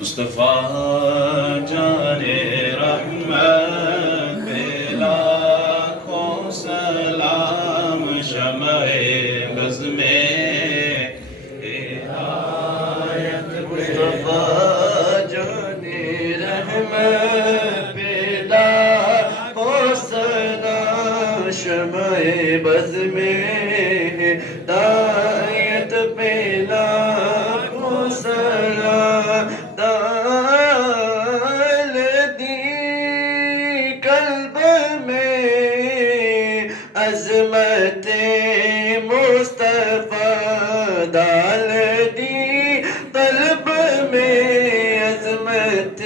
مصطفیٰ جان رحمت پہ لاکھوں سلام، شمع بز میں ہدایت پہ مصطفیٰ جان رحمت پہ لاکھوں سلام، شمع بز میں ہدایت پہ لاکھوں سلام، ڈال دی قلب میں عظمت مصطفیٰ، ڈال دی قلب میں عظمت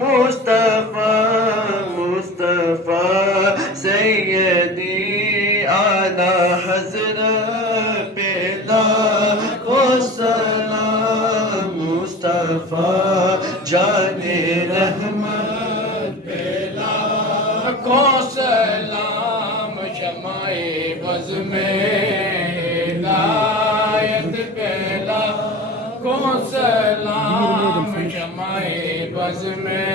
مصطفیٰ، مصطفیٰ سیدی اعلیٰ حضرت پہ لاکھوں سلام، مصطفیٰ جان رحمت پہ لاکھوں سلام، شمع بز میں ہدایت پہ لاکھوں سلام، شمع بز میں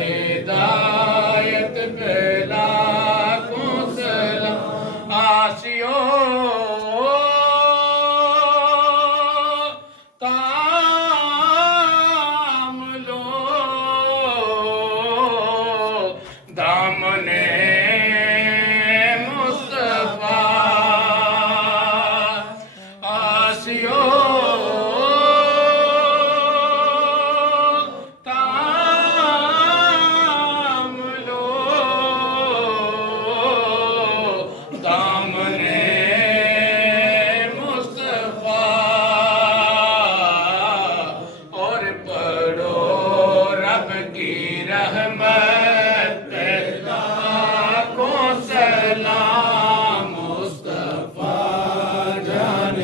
ہدایت پہ لاکھوں سلام، آسیو دامن مصطفیٰ، آسیو تام لو، دامن مصطفیٰ، اور پڑھو رب کی رحمت پہ لاکھوں سلام، مصطفیٰ جان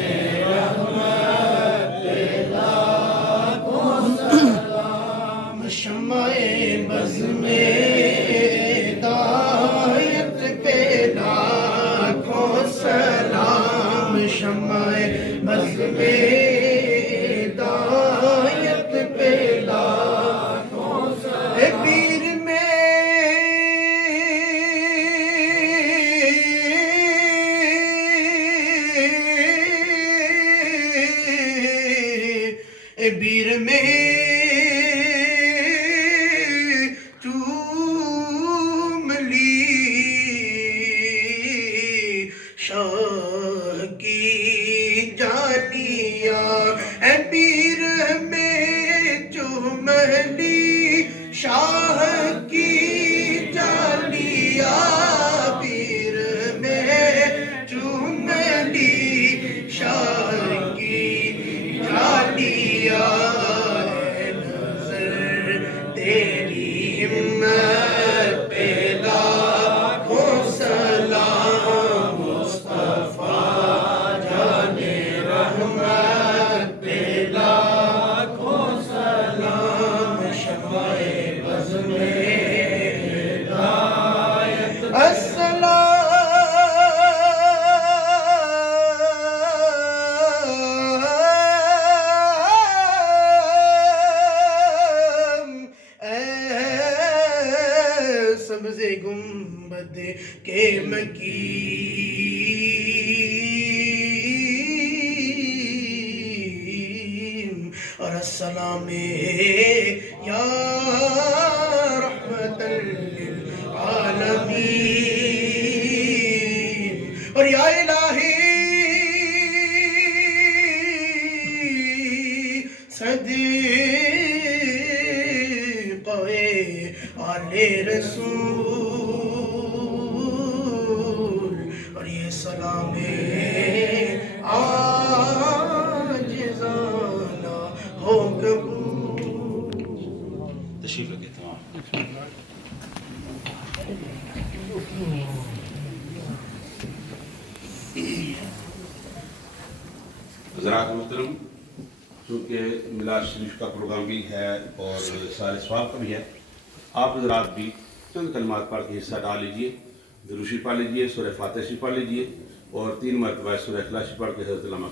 رحمت پہ لاکھوں سلام، شمع بز میں ہدایت پہ لاکھوں سلام، شمع بز میں ہدایت پہ لاکھوں سلام، اے پیر میں اے بیر میں چوم لی شاہ کی جانیاں، اے بیر میں چوم لی شاہ کی جانیاں، پیر میں چوم لی شاہ کی جانیاں، نظر تیری ہمت پہ لاکھوں سلام، مصطفیٰ جان رحمت پہ لاکھوں سلام، شمع بز میں ہدایت، السلام سبز گنبد کے مکین، اور السلام یا رحمت للعالمین، اور یا الہی صدیقہ آل رسول، اور یہ سلام عاجزانہ ہو قبول۔ تشریف رکھیں تمام۔ حضرات محترم، چونکہ میلاد شریف کا پروگرام بھی ہے اور سال ثواب کا بھی ہے، آپ حضرات بھی چند کلمات پڑھ کے حصہ ڈال لیجئے، درود شریف پڑھ لیجئے، سورہ فاتحہ شریف پڑھ لیجئے، اور 3 مرتبہ سورہ اخلاص پڑھ کے حضرت علامہ